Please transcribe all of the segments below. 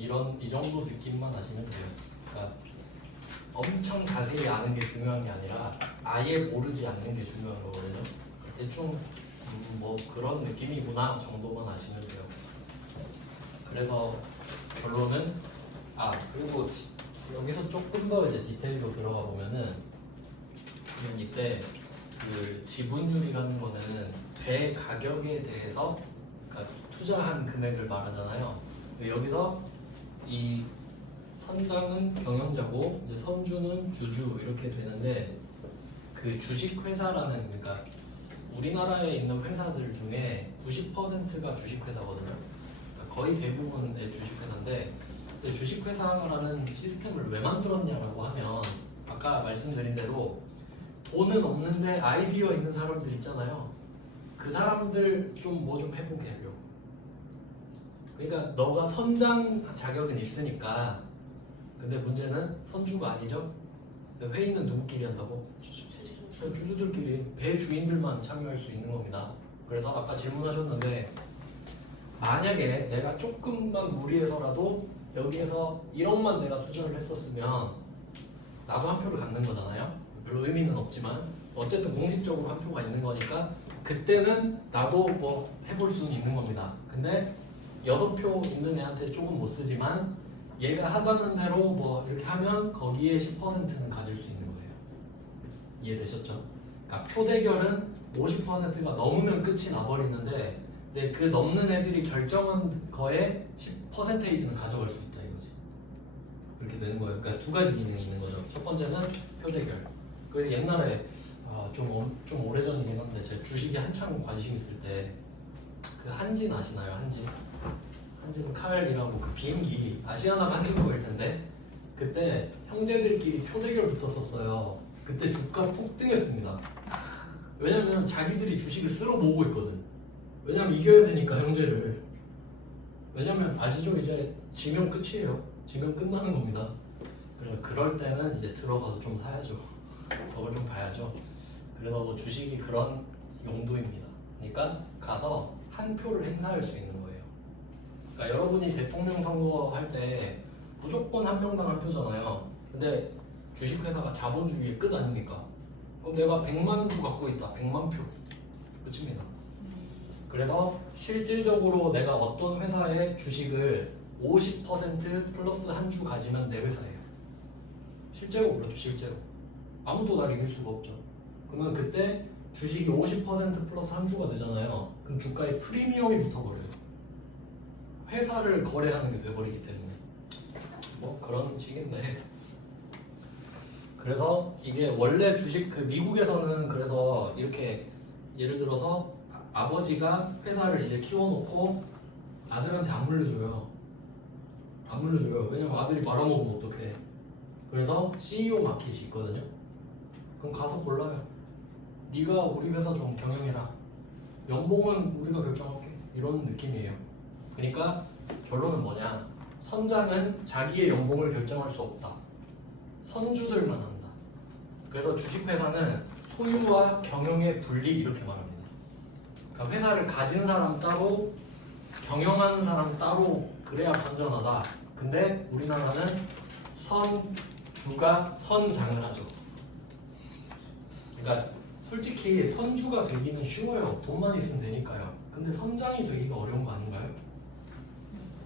이 정도 느낌만 아시면 돼요. 그러니까 엄청 자세히 아는 게 중요한 게 아니라 아예 모르지 않는 게 중요한 거거든요. 대충 뭐 그런 느낌이구나 정도만 아시면 돼요. 그래서 결론은 그리고 여기서 조금 더 이제 디테일로 들어가 보면은 이때 그 지분율이라는 거는 배 가격에 대해서 그러니까 투자한 금액을 말하잖아요. 여기서 이 선장은 경영자고 이제 선주는 주주 이렇게 되는데 그 주식 회사라는 그러니까 우리나라에 있는 회사들 중에 90%가 주식 회사거든요. 그러니까 거의 대부분의 주식 회사인데 주식 회사라는 시스템을 왜 만들었냐라고 하면 아까 말씀드린 대로 돈은 없는데 아이디어 있는 사람들 있잖아요. 그 사람들 좀 뭐 좀 해보게 하려고. 그러니까 너가 선장 자격은 있으니까 근데 문제는 선주가 아니죠. 회의는 누구끼리 한다고? 주주들끼리 배 주인들만 참여할 수 있는 겁니다. 그래서 아까 질문하셨는데 만약에 내가 조금만 무리해서라도 여기에서 1억만 내가 투자를 했었으면 나도 한 표를 갖는 거잖아요. 별로 의미는 없지만 어쨌든 공식적으로 한 표가 있는 거니까 그때는 나도 뭐 해볼 수는 있는 겁니다. 근데 6표 있는 애한테 조금 못 쓰지만 얘가 하자는 대로 뭐 이렇게 하면 거기에 10%는 가질 수 있는 거예요. 이해되셨죠? 그러니까 표 대결은 50%가 넘으면 끝이 나버리는데 근데 그 넘는 애들이 결정한 거에 10%는 가져갈 수 있다 이거지. 그렇게 되는 거예요. 그러니까 두 가지 기능이 있는 거죠. 첫 번째는 표 대결. 그래서 옛날에 좀 오래전이긴 한데 제가 주식에 한창 관심 있을 때 그 한진 아시나요? 한진은 칼이라고 그 비행기 아시아나가 한진국일 텐데 그때 형제들끼리 표 대결 붙었었어요. 그때 주가 폭등했습니다. 왜냐면 자기들이 주식을 쓸어 모으고 있거든. 왜냐면 이겨야 되니까 형제를. 왜냐면 아시죠? 이제 지면 끝이에요. 지면 끝나는 겁니다. 그래서 그럴 때는 이제 들어가서 좀 사야죠. 그걸 좀 봐야죠. 그래서 뭐 주식이 그런 용도입니다. 그러니까 가서 한 표를 행사할 수 있는 거예요. 그러니까 여러분이 대통령 선거 할 때 무조건 한 명당 한 표잖아요. 근데 주식회사가 자본주의의 끝 아닙니까? 그럼 내가 100만 표 갖고 있다. 100만 표. 끝입니다. 그래서 실질적으로 내가 어떤 회사의 주식을 50% 플러스 한 주 가지면 내 회사예요. 실제로 그렇죠. 실제로. 아무도 날 이길 수가 없죠. 그러면 그때 주식이 50% 플러스 한 주가 되잖아요. 그럼 주가에 프리미엄이 붙어버려요. 회사를 거래하는 게 돼버리기 때문에 뭐 그런 식인데 그래서 이게 원래 주식 그 미국에서는 그래서 이렇게 예를 들어서 아버지가 회사를 이제 키워놓고 아들한테 안 물려줘요. 안 물려줘요. 왜냐면 아들이 말아먹으면 어떡해. 그래서 CEO 마켓이 있거든요. 그럼 가서 골라요. 네가 우리 회사 좀 경영해라. 연봉은 우리가 결정할게. 이런 느낌이에요. 그러니까 결론은 뭐냐? 선장은 자기의 연봉을 결정할 수 없다. 선주들만 한다. 그래서 주식회사는 소유와 경영의 분리 이렇게 말합니다. 그러니까 회사를 가진 사람 따로 경영하는 사람 따로 그래야 건전하다. 근데 우리나라는 선주가 선장을 하죠. 그러니까 솔직히 선주가 되기는 쉬워요. 돈만 있으면 되니까요. 근데 선장이 되기가 어려운 거 아닌가요?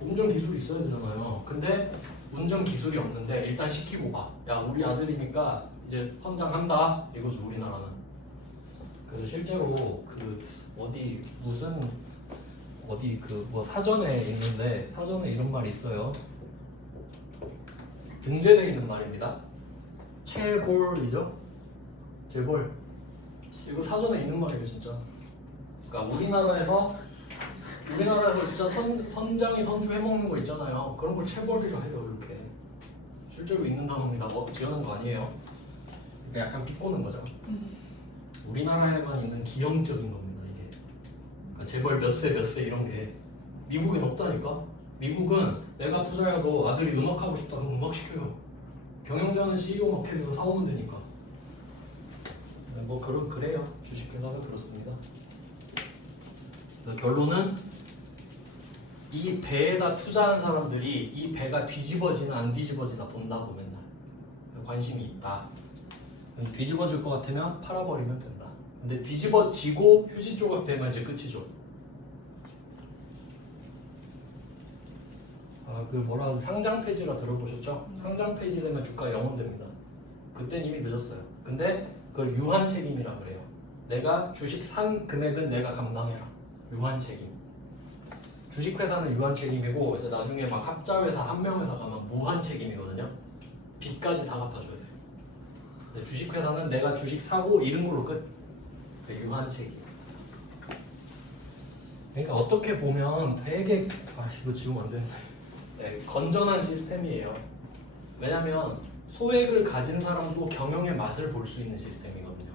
운전 기술이 있어야 되잖아요. 근데 운전 기술이 없는데 일단 시키고 봐. 야 우리 아들이니까 이제 선장한다. 이거죠 우리나라는. 그래서 실제로 그 어디 그 뭐 사전에 있는데 사전에 이런 말이 있어요. 등재되어 있는 말입니다. 체볼이죠. 재벌. 이거 사전에 있는 말이에요 진짜. 그러니까 우리나라에서 진짜 선장이 선주 해먹는 거 있잖아요. 그런 걸 체벌이라 해요. 이렇게 실제로 있는 단어입니다. 뭐 지어낸 거 아니에요. 그러니까 약간 비꼬는 거죠. 우리나라에만 있는 기형적인 겁니다 이게. 그러니까 재벌 몇 세 이런 게 미국엔 없다니까. 미국은 내가 투자해도 아들이 음악하고 싶다 그럼 음악 시켜요. 경영자는 CEO 마켓에서 사오면 되니까. 뭐 그래요. 주식회사가 그렇습니다. 결론은 이 배에다 투자한 사람들이 이 배가 뒤집어지나 안 뒤집어지나 본다고 맨날 관심이 있다. 뒤집어질 것 같으면 팔아버리면 된다. 근데 뒤집어지고 휴지 조각 되면 이제 끝이죠. 그 뭐라 상장 폐지라 들어보셨죠? 상장 폐지 되면 주가 0원 됩니다. 그땐 이미 늦었어요. 근데 그걸 유한 책임이라 그래요. 내가 주식 산 금액은 내가 감당해라. 유한 책임. 주식회사는 유한 책임이고 이제 나중에 막 합자회사, 한명회사 가면 무한 책임이거든요. 빚까지 다 갚아줘야 돼요. 근데 주식회사는 내가 주식 사고 잃은 걸로 끝. 유한 책임. 그러니까 어떻게 보면 되게 이거 지우면 안 되는데 건전한 시스템이에요. 왜냐면 소액을 가진 사람도 경영의 맛을 볼 수 있는 시스템이거든요.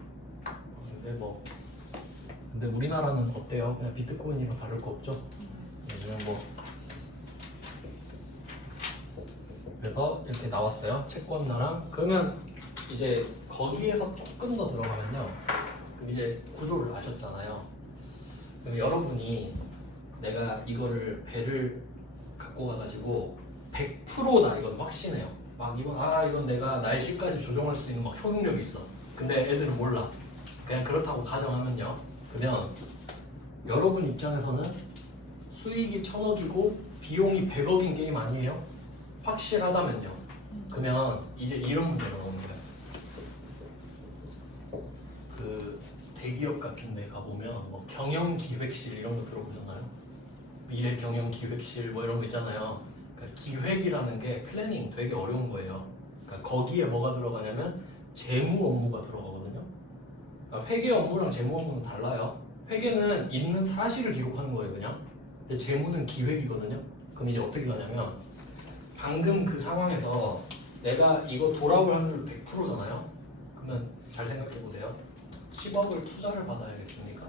근데 우리나라는 어때요? 그냥 비트코인이랑 다를 거 없죠? 그냥 그래서 이렇게 나왔어요. 채권나랑. 그러면 이제 거기에서 조금 더 들어가면요. 이제 구조를 아셨잖아요. 그럼 여러분이 내가 이거를 배를 갖고 가가지고 100%다 이건 확신해요. 막 이건 내가 날씨까지 조정할 수 있는 막 초능력이 있어. 근데 애들은 몰라. 그냥 그렇다고 가정하면요. 그러면 여러분 입장에서는 수익이 1000억이고 비용이 100억인 게임 아니에요? 확실하다면요. 그러면 이제 이런 문제가 나옵니다. 그 대기업 같은 데 가보면 뭐 경영기획실 이런 거 들어보셨나요? 미래경영기획실 뭐 이런 거 있잖아요. 그러니까 기획이라는 게 플래닝 되게 어려운 거예요. 그러니까 거기에 뭐가 들어가냐면 재무 업무가 들어가거든요. 그러니까 회계 업무랑 재무 업무는 달라요. 회계는 있는 사실을 기록하는 거예요, 그냥. 근데 재무는 기획이거든요. 그럼 이제 어떻게 하냐면 방금 그 상황에서 내가 이거 돌아올 확률 100%잖아요. 그러면 잘 생각해 보세요. 10억을 투자를 받아야겠습니까?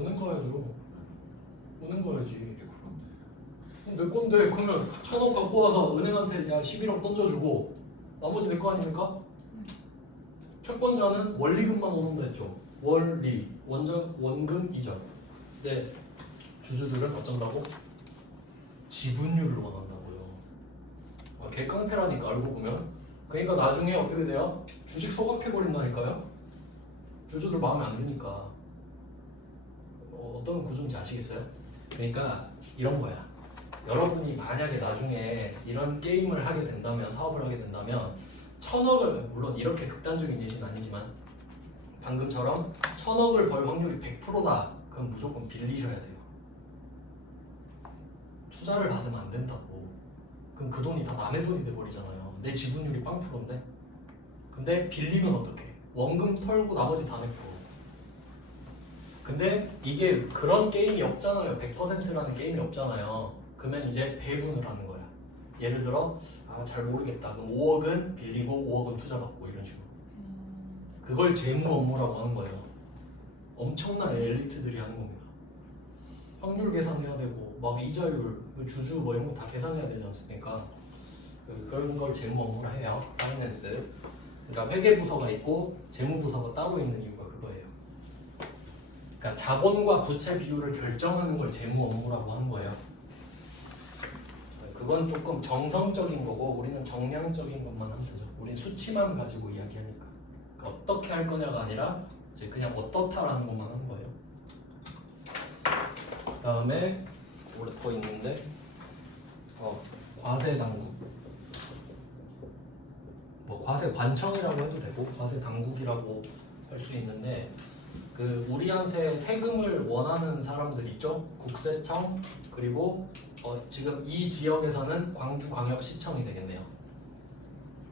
은행 가야죠. 은행 가야지. 내 건데 그러면 1000억 갖고 와서 은행한테 야 11억 던져주고 나머지 내 거 아닙니까? 채권자는 원리금만 오는다 했죠. 원리, 원금, 이자. 근데 주주들은 어쩐다고? 지분율을 원한다고요. 개깡패라니까 알고 보면. 그러니까 나중에 어떻게 돼요? 주식 소각해버린다니까요. 주주들 마음에 안 드니까. 어떤 구조인지 아시겠어요? 그러니까 이런 거야. 여러분이 만약에 나중에 이런 게임을 하게 된다면, 사업을 하게 된다면 1000억을, 물론 이렇게 극단적인 예시는 아니지만 방금처럼 1000억을 벌 확률이 100%다. 그럼 무조건 빌리셔야 돼요. 투자를 받으면 안 된다고. 그럼 그 돈이 다 남의 돈이 돼버리잖아요. 내 지분율이 0%인데. 근데 빌리면 어떡해? 원금 털고 나머지 다 내고. 근데 이게 그런 게임이 없잖아요. 100%라는 게임이 없잖아요. 그러면 이제 배분을 하는 거야. 예를 들어 잘 모르겠다. 그럼 5억은 빌리고 5억은 투자받고 이런 식으로. 그걸 재무 업무라고 하는 거예요. 엄청난 엘리트들이 하는 겁니다. 확률 계산해야 되고 막 이자율, 주주 뭐 이런 거 다 계산해야 되지 않습니까? 그런 걸 재무 업무라 해요. 파이낸스. 그러니까 회계부서가 있고 재무부서가 따로 있는 이유가 그거예요. 그러니까 자본과 부채 비율을 결정하는 걸 재무 업무라고 하는 거예요. 그건 조금 정성적인 거고 우리는 정량적인 것만 하면 되죠. 우린 수치만 가지고 이야기하니까. 그러니까 어떻게 할 거냐가 아니라 이제 그냥 어떻다라는 것만 하는 거예요. 그 다음에 원래 더 있는데 과세 당국. 뭐 과세 관청이라고 해도 되고 과세 당국이라고 할 수 있는데 그 우리한테 세금을 원하는 사람들 있죠? 국세청 그리고 지금 이 지역에서는 광주광역시청이 되겠네요.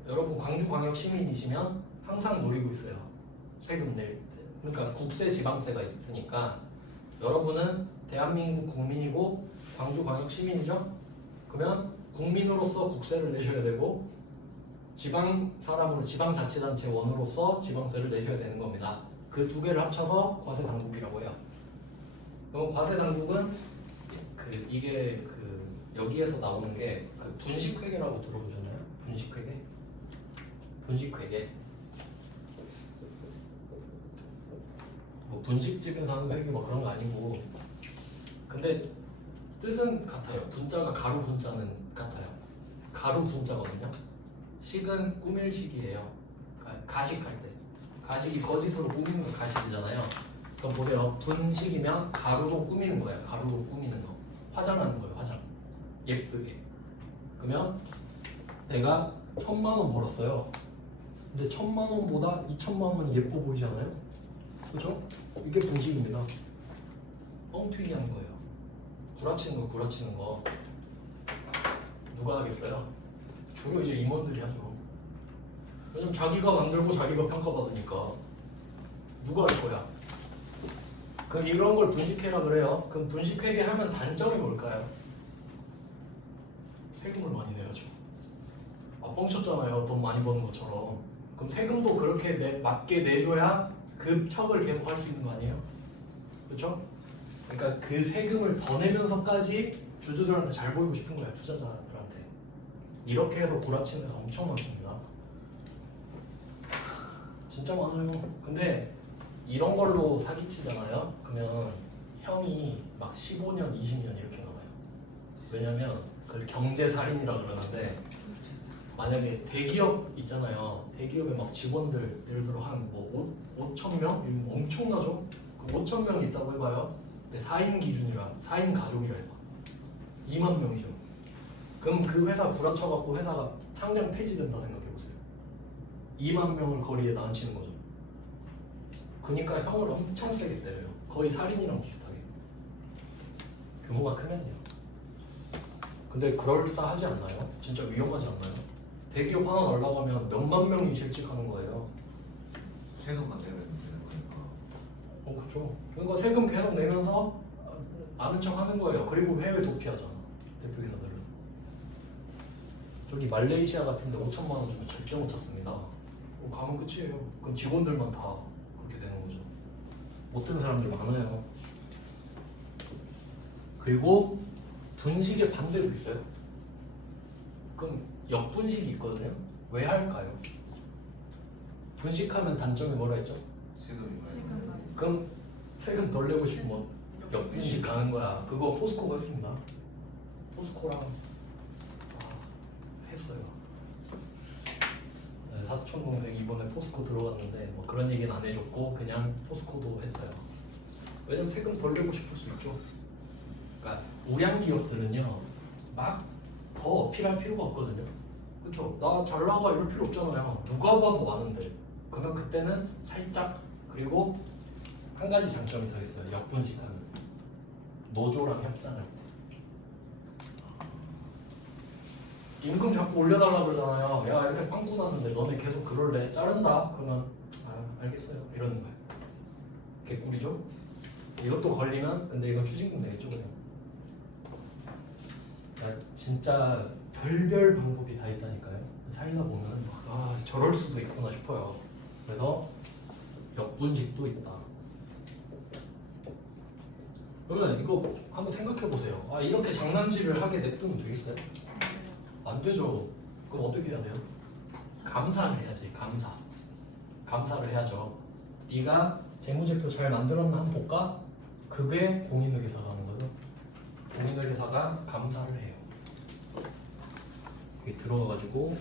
여러분 광주광역 시민이시면 항상 노리고 있어요. 세금 낼 때. 그러니까 국세 지방세가 있으니까 여러분은 대한민국 국민이고 광주광역 시민이죠? 그러면 국민으로서 국세를 내셔야 되고 지방 사람으로 지방자치단체원으로서 지방세를 내셔야 되는 겁니다. 그 두 개를 합쳐서 과세당국이라고 해요. 그럼 과세당국은 이게 여기에서 나오는 게 분식회계라고 들어보셨나요? 분식회계? 분식회계. 뭐 분식집에서 하는 회계 뭐 그런 거 아니고. 근데 뜻은 같아요. 분자가 가로 분자는 같아요. 가로 분자거든요. 식은 꾸밀 식이에요. 가식할 때. 가식이 거짓으로 꾸미는 거 가식이잖아요. 그럼 보세요. 분식이면 가로로 꾸미는 거예요. 가로로 꾸미는 거. 화장하는 거예요. 화장. 예쁘게. 그러면 내가 1,000만 원 벌었어요. 근데 1,000만 원보다 2,000만 원이 예뻐 보이지 않아요? 그렇죠? 이게 분식입니다. 뻥튀기 하는 거예요. 구라치는 거, 구라치는 거. 누가 하겠어요? 주로 이제 임원들이 하죠. 왜냐면 자기가 만들고 자기가 평가받으니까 누가 할 거야? 그럼 이런 걸 분식회라 그래요. 그럼 분식회계 하면 단점이 뭘까요? 세금을 많이 내야죠. 뻥쳤잖아요. 돈 많이 버는 것처럼. 그럼 세금도 그렇게 맞게 내줘야 그 척을 계속 할 수 있는 거 아니에요? 그렇죠? 그러니까 그 세금을 더 내면서까지 주주들한테 잘 보이고 싶은 거야. 투자자들한테. 이렇게 해서 구라치는 데가 엄청 많습니다. 진짜 많아요. 근데 이런 걸로 사기치잖아요. 그러면 형이 막 15년, 20년 이렇게 나와요. 왜냐면 그걸 경제살인이라 그러는데 만약에 대기업 있잖아요. 대기업에 막 직원들 예를 들어 한 뭐 5,000명? 이런 거 엄청나죠? 5,000명이 있다고 해봐요. 근데 4인 기준이라 4인 가족이라 해봐. 2만 명이죠. 그럼 그 회사 구라쳐갖고 회사가 상장 폐지된다 생각해보세요. 2만 명을 거리에 나앉히는 거죠. 그러니까 형을 엄청 세게 때려요. 거의 살인이랑 비슷하게. 규모가 크면요. 근데 그럴싸하지 않나요? 진짜 위험하지 않나요? 대기업 하나 날라가면 몇만 명이 실직하는 거예요. 세금만 내면 되는 거니까. 그렇죠. 그러니까 세금 계속 내면서 아는 척 하는 거예요. 그리고 해외 도피하잖아. 대표이사들은. 저기 말레이시아 같은데 5,000만 원 주면 절대 못 찾습니다. 가면 끝이에요. 그럼 직원들만 다 그렇게 되는 거죠. 못 든 사람들 많아요. 그리고 분식의 반대도 있어요. 그럼 역분식이 있거든요. 왜 할까요? 분식하면 단점이 뭐라 했죠? 세금이 많이. 그럼 세금 덜 내고 싶으면 역분식 가는 거야. 그거 포스코가 했습니다. 포스코랑 했어요. 네, 사촌 동생 이번에 포스코 들어갔는데 뭐 그런 얘기는 안 해줬고 그냥 포스코도 했어요. 왜냐면 세금 덜 내고 싶을 수 있죠. 그러니까 우량 기업들은요 막 더 어필할 필요가 없거든요. 그렇죠? 나 잘 나가 이럴 필요 없잖아요. 누가 봐도 많은데. 그러면 그때는 살짝 그리고 한 가지 장점이 더 있어요. 역분식하는 노조랑 협상할 때 임금 자꾸 올려달라 그러잖아요. 야 이렇게 빵꾸 났는데 너네 계속 그럴래? 자른다? 그러면 알겠어요 이러는 거예요. 개꿀이죠? 이것도 걸리면 근데 이건 추징금 내겠죠 그냥. 진짜 별별 방법이 다 있다니까요. 살다 보면 저럴 수도 있구나 싶어요. 그래서 역분식도 있다. 그러면 이거 한번 생각해 보세요. 이렇게 장난질을 하게 냅두면 되겠어요? 안 되죠. 그럼 어떻게 해야 돼요? 감사를 해야지. 감사를 해야죠. 네가 재무제표 잘 만들었나 한번 볼까? 그게 공인회계사가 하는 거죠. 공인회계사가 감사를 해요. 여기 들어가가지고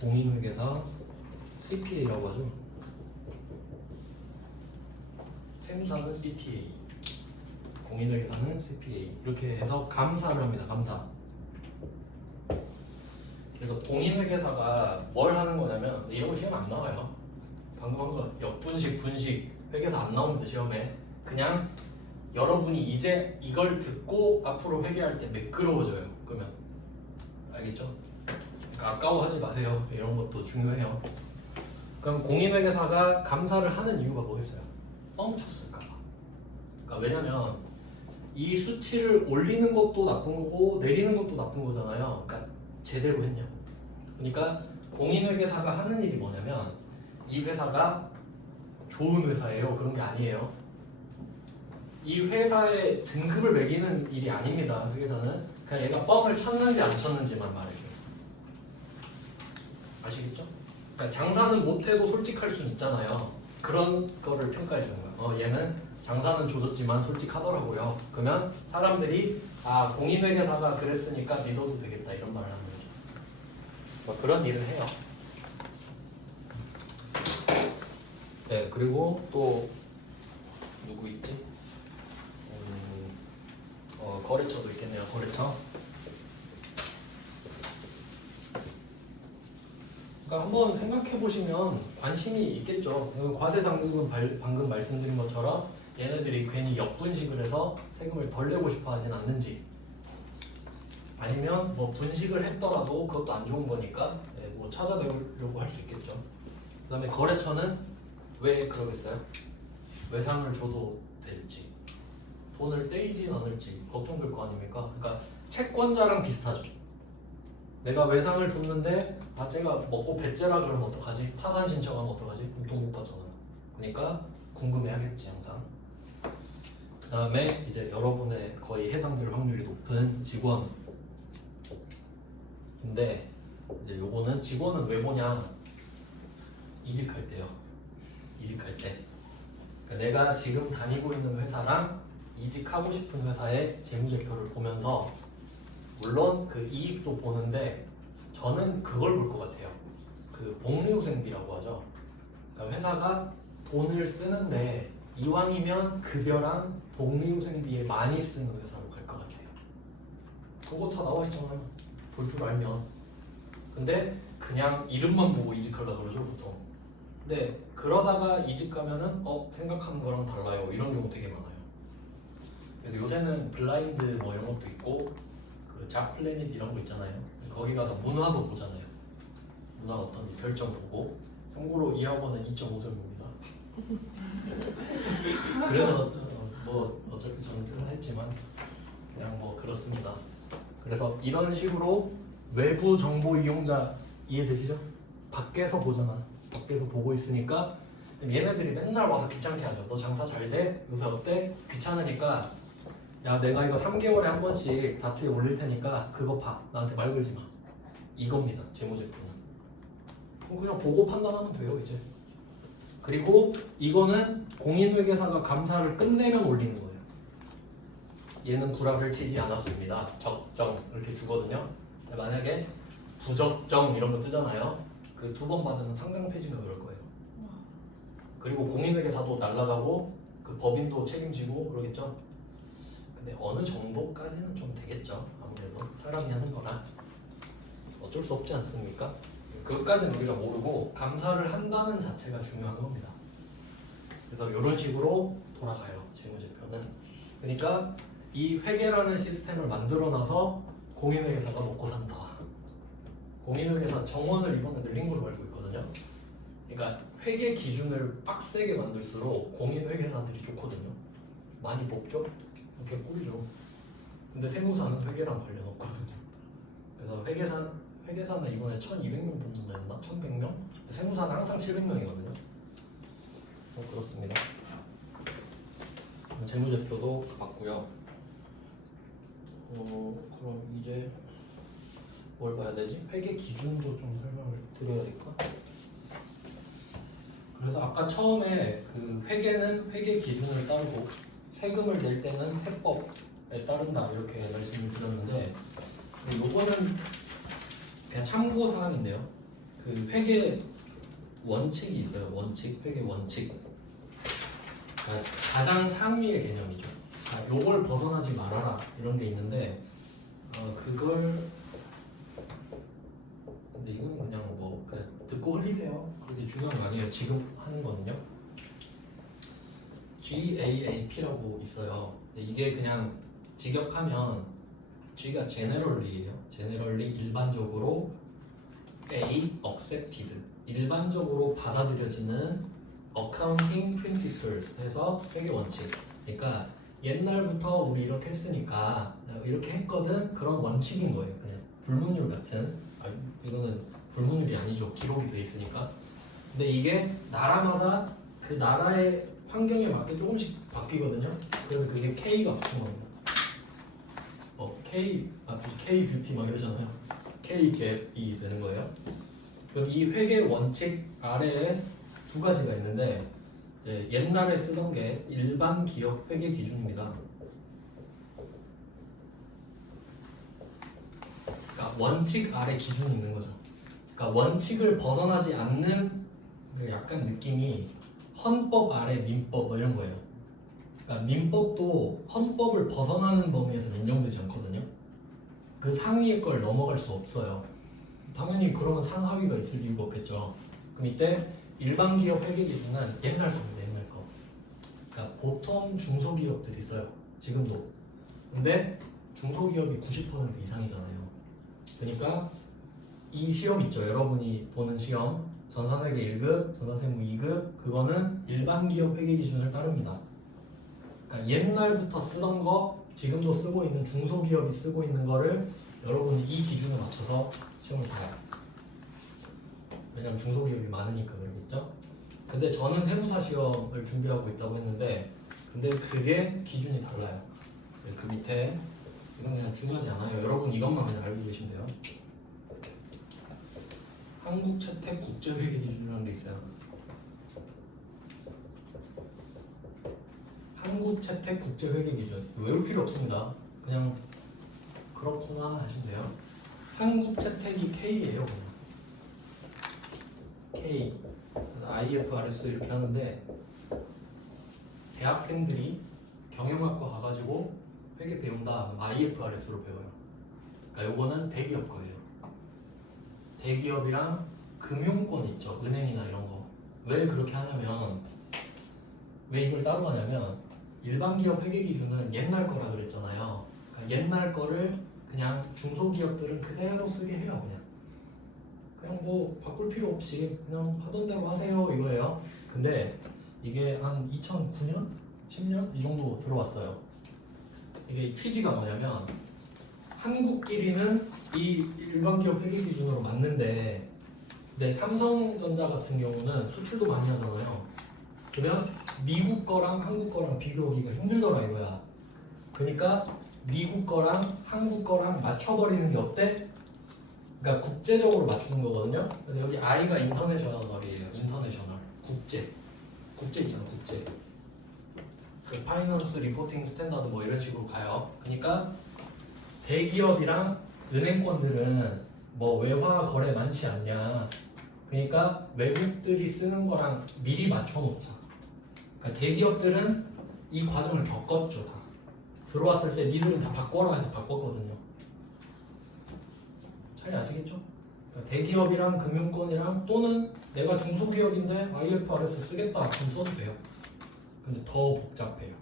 공인회계사 CPA라고 하죠. 세무사는 CTA, 공인회계사는 CPA 이렇게 해서 감사를 합니다. 감사. 그래서 공인회계사가 뭘 하는 거냐면 이런 거 시험 안 나와요. 방금 한 거 역분식, 분식 회계사 안 나오는데 시험에 그냥 여러분이 이제 이걸 듣고 앞으로 회계할 때 매끄러워져요. 그러면 알겠죠? 그러니까 아까워하지 마세요. 이런 것도 중요해요. 그럼 공인회계사가 감사를 하는 이유가 뭐겠어요? 뻥쳤을까 봐. 그러니까 왜냐면 이 수치를 올리는 것도 나쁜 거고 내리는 것도 나쁜 거잖아요. 그러니까 제대로 했냐고. 그러니까 공인회계사가 하는 일이 뭐냐면 이 회사가 좋은 회사예요. 그런 게 아니에요. 이 회사의 등급을 매기는 일이 아닙니다. 회계사는 그냥 얘가 뻥을 쳤는지 안 쳤는지만 말해줘요. 아시겠죠? 그러니까 장사는 못해도 솔직할 수는 있잖아요. 그런 거를 평가해 주는 거야. 얘는 장사는 조졌지만 솔직하더라고요. 그러면 사람들이 아 공인회계사가 그랬으니까 믿어도 되겠다 이런 말을 하는 거죠. 뭐 그런 일을 해요. 네, 그리고 또 누구 있지? 거래처도 있겠네요. 거래처. 그러니까 한번 생각해 보시면 관심이 있겠죠. 과세 당국은 방금 말씀드린 것처럼 얘네들이 괜히 역분식을 해서 세금을 덜 내고 싶어 하진 않는지, 아니면 뭐 분식을 했더라도 그것도 안 좋은 거니까 뭐 찾아내려고 할 수 있겠죠. 그 다음에 거래처는 왜 그러겠어요? 외상을 줘도 될지 돈을 떼이진 않을지 걱정될 거 아닙니까? 그러니까 채권자랑 비슷하죠. 내가 외상을 줬는데 아 제가 먹고 배째라 그러면 어떡하지? 파산 신청하면 어떡하지? 그럼 돈 못 받잖아요. 그러니까 궁금해하겠지 항상. 그 다음에 이제 여러분의 거의 해당될 확률이 높은 직원. 근데 이제 요거는 직원은 왜 보냐? 이직할 때요. 이직할 때. 그러니까 내가 지금 다니고 있는 회사랑 이직하고 싶은 회사의 재무제표를 보면서 물론 그 이익도 보는데 저는 그걸 볼 것 같아요. 그 복리후생비라고 하죠. 그러니까 회사가 돈을 쓰는데 이왕이면 급여랑 복리후생비에 많이 쓰는 회사로 갈 것 같아요. 그거 다 나와 있잖아요. 볼 줄 알면. 근데 그냥 이름만 보고 이직하려고 그러죠 보통. 근데 그러다가 이직 가면은 생각하는 거랑 달라요. 이런 경우 되게 많아요. 그래서 요새는 블라인드 뭐 이런 것도 있고 그 잡플래닛 이런 거 있잖아요. 거기 가서 문화도 보잖아요. 문화 어떤지 별점 보고. 참고로 이 학원은 2.5점입니다. 그래서 뭐 어차피 저는 퇴사했지만 그냥 뭐 그렇습니다. 그래서 이런 식으로 외부 정보 이용자 이해되시죠? 밖에서 보잖아. 밖에서 보고 있으니까 얘네들이 맨날 와서 귀찮게 하죠. 너 장사 잘 돼? 요새 어때? 귀찮으니까 야 내가 이거 3개월에 한 번씩 다트에 올릴 테니까 그거 봐. 나한테 말 걸지 마. 이겁니다. 재무제표는. 그럼 그냥 보고 판단하면 돼요 이제. 그리고 이거는 공인회계사가 감사를 끝내면 올리는 거예요. 얘는 구라를 치지 않았습니다. 적정 이렇게 주거든요. 만약에 부적정 이런 거 뜨잖아요. 그 2번 받으면 상장폐지가 그럴 거예요. 그리고 공인회계사도 날라가고 그 법인도 책임지고 그러겠죠. 근데 어느 정도까지는 좀 되겠죠. 아무래도 사람이 하는 거라 어쩔 수 없지 않습니까? 그것까지는 우리가 모르고 감사를 한다는 자체가 중요한 겁니다. 그래서 이런 식으로 돌아가요. 재무제표는. 그러니까 이 회계라는 시스템을 만들어놔서 공인회계사가 먹고 산다. 공인회계사 정원을 이번에 늘린 걸로 알고 있거든요. 그러니까 회계 기준을 빡세게 만들수록 공인회계사들이 좋거든요. 많이 뽑죠? 이렇게 꿀이죠. 근데 세무사는 회계랑 관련 없거든요. 그래서 회계사는 이번에 1,200명 뽑는다 했나? 1,100명? 세무사는 항상 700명이거든요. 그렇습니다. 재무제표도 봤고요. 그럼 이제 뭘 봐야 되지? 회계 기준도 좀 설명을 드려야 될까? 그래서 아까 처음에 그 회계는 회계 기준을 따르고 세금을 낼 때는 세법에 따른다 이렇게 말씀을 드렸는데 요거는 그냥 참고 사항인데요. 그 회계 원칙이 있어요. 원칙, 회계 원칙. 그러니까 가장 상위의 개념이죠. 요걸 벗어나지 말아라 이런 게 있는데 그걸 근데 이건 그냥 뭐 그냥 듣고 흘리세요. 그게 중요한 거 아니에요. 지금 하는 거는요. GAAP라고 있어요. 이게 그냥 직역하면 G가 generally예요. generally 일반적으로, A accepted 일반적으로 받아들여지는 accounting principle 해서 회계 원칙. 그러니까 옛날부터 우리 이렇게 했으니까 이렇게 했거든 그런 원칙인 거예요. 그냥 불문율 같은. 이거는 불문율이 아니죠. 기록이 돼 있으니까. 근데 이게 나라마다 그 나라의 환경에 맞게 조금씩 바뀌거든요. 그래서 그게 K가 바뀐 겁니다. K 뷰티 막 이러잖아요. K 갭이 되는 거예요. 그럼 이 회계 원칙 아래에 두 가지가 있는데 옛날에 쓰던 게 일반 기업 회계 기준입니다. 그러니까 원칙 아래 기준이 있는 거죠. 그러니까 원칙을 벗어나지 않는 약간 느낌이 헌법 아래 민법 뭐 이런 거예요. 그러니까 민법도 헌법을 벗어나는 범위에서 인정되지 않거든요. 그 상위의 걸 넘어갈 수 없어요. 당연히 그러면 상하위가 있을 이유가 없겠죠. 그럼 이때 일반 기업 회계 기준은 옛날 겁니다. 옛날 거. 그러니까 보통 중소기업들이 써요. 지금도. 근데 중소기업이 90% 이상이잖아요. 그러니까 이 시험 있죠. 여러분이 보는 시험 전산회계 1급, 전산세무 2급 그거는 일반 기업 회계 기준을 따릅니다. 그러니까 옛날부터 쓰던 거 지금도 쓰고 있는 중소기업이 쓰고 있는 거를 여러분이 이 기준에 맞춰서 시험을 봐요. 왜냐면 중소기업이 많으니까 그러겠죠. 근데 저는 세무사 시험을 준비하고 있다고 했는데 근데 그게 기준이 달라요. 그 밑에 이건 그냥 중요하지 않아요. 여러분 이것만 그냥 알고 계시면 돼요. 한국채택국제회계 기준이라는 게 있어요. 한국채택국제회계 기준 외울 필요 없습니다. 그냥 그렇구나 하시면 돼요. 한국채택이 K예요. K, IFRS 이렇게 하는데 대학생들이 경영학과 가가지고 회계 배운다 그럼 IFRS로 배워요. 그러니까 요거는 대기업 거예요. 대기업이랑 금융권 있죠. 은행이나 이런 거. 왜 그렇게 하냐면 왜 이걸 따로 하냐면 일반 기업 회계 기준은 옛날 거라 그랬잖아요. 그러니까 옛날 거를 그냥 중소기업들은 그대로 쓰게 해요. 그냥 뭐 바꿀 필요 없이 그냥 하던 대로 하세요 이거예요. 근데 이게 한 2009년? 10년? 이 정도 들어왔어요. 이게 취지가 뭐냐면 한국끼리는 이 일반 기업 회계 기준으로 맞는데 근데 삼성전자 같은 경우는 수출도 많이 하잖아요. 그러면 미국 거랑 한국 거랑 비교하기가 힘들더라 이거야. 그러니까 미국 거랑 한국 거랑 맞춰버리는 게 어때? 그러니까 국제적으로 맞추는 거거든요. 그래서 여기 I가 인터내셔널이에요. 인터내셔널. 국제 있잖아. 국제. 그 파이낸스 리포팅 스탠다드 뭐 이런 식으로 가요. 그러니까 대기업이랑 은행권들은 뭐 외화 거래 많지 않냐. 그러니까 외국들이 쓰는 거랑 미리 맞춰놓자. 그러니까 대기업들은 이 과정을 겪었죠. 다. 들어왔을 때 니들은 다 바꿔라 해서 바꿨거든요. 차이 아시겠죠? 그러니까 대기업이랑 금융권이랑 또는 내가 중소기업인데 IFRS 쓰겠다 그럼 써도 돼요. 근데 더 복잡해요.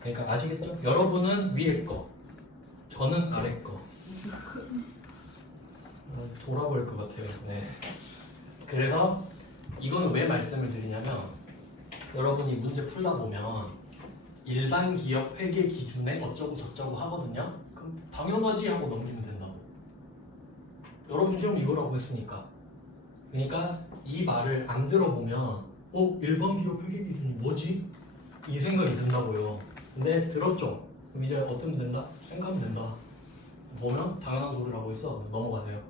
그러니까 아시겠죠? 여러분은 위에 거, 저는 아래 거. 돌아버릴 것 같아요. 네. 그래서 이거는 왜 말씀을 드리냐면 여러분이 문제 풀다 보면 일반 기업 회계 기준에 어쩌고 저쩌고 하거든요. 그럼 당연하지 하고 넘기면 된다고. 여러분 시험 이거라고 했으니까. 그러니까 이 말을 안 들어보면 일반 기업 회계 기준이 뭐지? 이 생각이 든다고요. 근데 들었죠? 그럼 이제 어떻게 된다? 생각하면 된다. 보면 당연한 소리라고 해서 넘어가세요.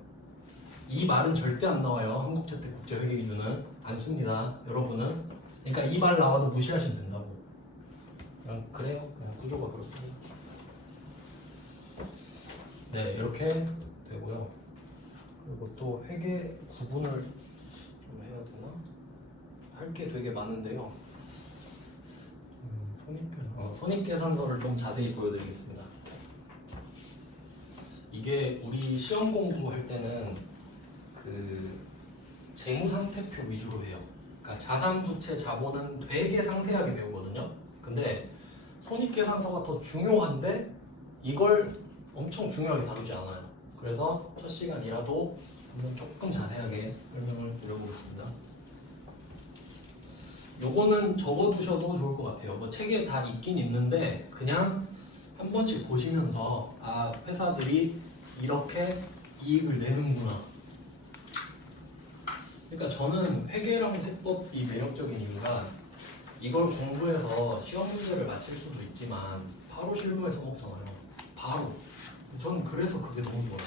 이 말은 절대 안 나와요. 한국채택국제회계 기준은 안 씁니다. 여러분은. 그러니까 이 말 나와도 무시하시면 된다고. 그냥 그래요. 그냥 구조가 그렇습니다. 네, 이렇게 되고요. 그리고 또 회계 구분을 좀 해야 되나? 할 게 되게 많은데요. 손익계산서를 좀 자세히 보여드리겠습니다. 이게 우리 시험 공부할 때는 그 재무상태표 위주로 해요. 그러니까 자산부채 자본은 되게 상세하게 배우거든요. 근데 손익계산서가 더 중요한데 이걸 엄청 중요하게 다루지 않아요. 그래서 첫 시간이라도 한번 조금 자세하게 설명을 드려보겠습니다. 요거는 적어두셔도 좋을 것 같아요. 뭐 책에 다 있긴 있는데 그냥 한 번씩 보시면서 회사들이 이렇게 이익을 내는구나. 그러니까 저는 회계랑 세법이 매력적인 이유가 이걸 공부해서 시험 문제를 맞힐 수도 있지만 바로 실무에서 먹잖아요. 바로. 저는 그래서 그게 너무 좋아요.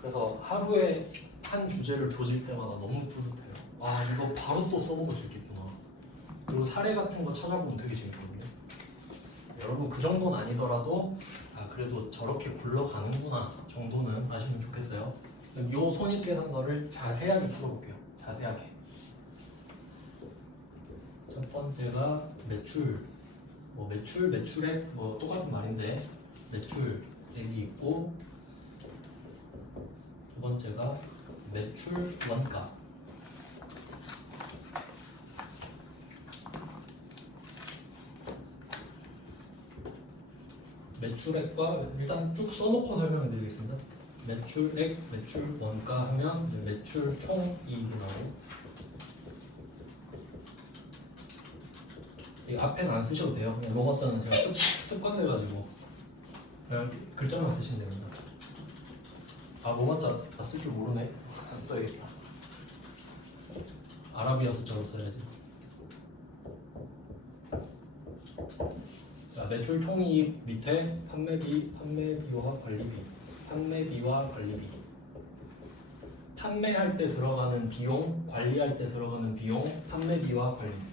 그래서 하루에 한 주제를 조질 때마다 너무 뿌듯해요. 와 이거 바로 바로 또 써먹을 수 있겠구나. 그리고 사례 같은 거 찾아보면 되게 재밌거든요. 여러분 그 정도는 아니더라도 그래도 저렇게 굴러가는구나 정도는 아시면 좋겠어요. 그럼 요 손익계산 거를 자세하게 풀어볼게요. 자세하게. 첫 번째가 매출, 매출액 똑같은 말인데 매출액이 있고, 두 번째가 매출 원가. 매출액과 일단 쭉 써놓고 설명해 드리겠습니다. 매출액, 매출 원가 하면 이제 매출 총이익이 나오고, 이 앞에는 안 쓰셔도 돼요. 그냥 로마자는 제가 습관돼가지고 그냥 글자만 쓰시면 됩니다. 로마자 쓸 줄 모르네. 안 써야겠다. 아라비아 숫자로 써야지. 자, 매출 총이익 밑에 판매비와 관리비. 판매비와 관리비. 판매할 때 들어가는 비용, 관리할 때 들어가는 비용, 판매비와 관리비.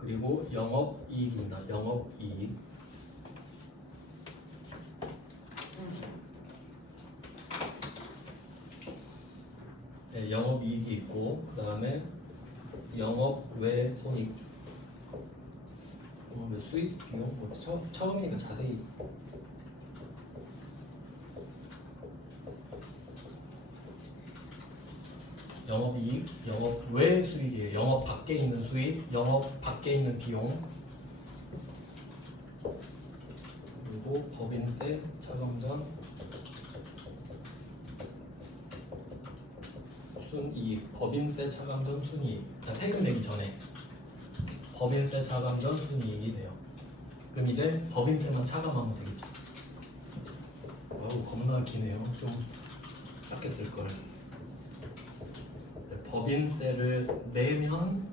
그리고 영업이익입니다. 영업이익. 네, 영업이익이 있고, 그 다음에 영업 외 손익. 수익, 비용, 처음이니까 자세히. 영업이익, 영업 외 수익이에요. 영업 밖에 있는 수익, 영업 밖에 있는 비용. 그리고 법인세, 차감전, 순이익. 법인세, 차감전, 순이익. 그러니까 세금 내기 전에 법인세, 차감전, 순이익이 돼요. 그럼 이제 법인세만 차감하면 되겠죠. 와우, 겁나 기네요. 좀 작게 쓸 거를. 법인세를 내면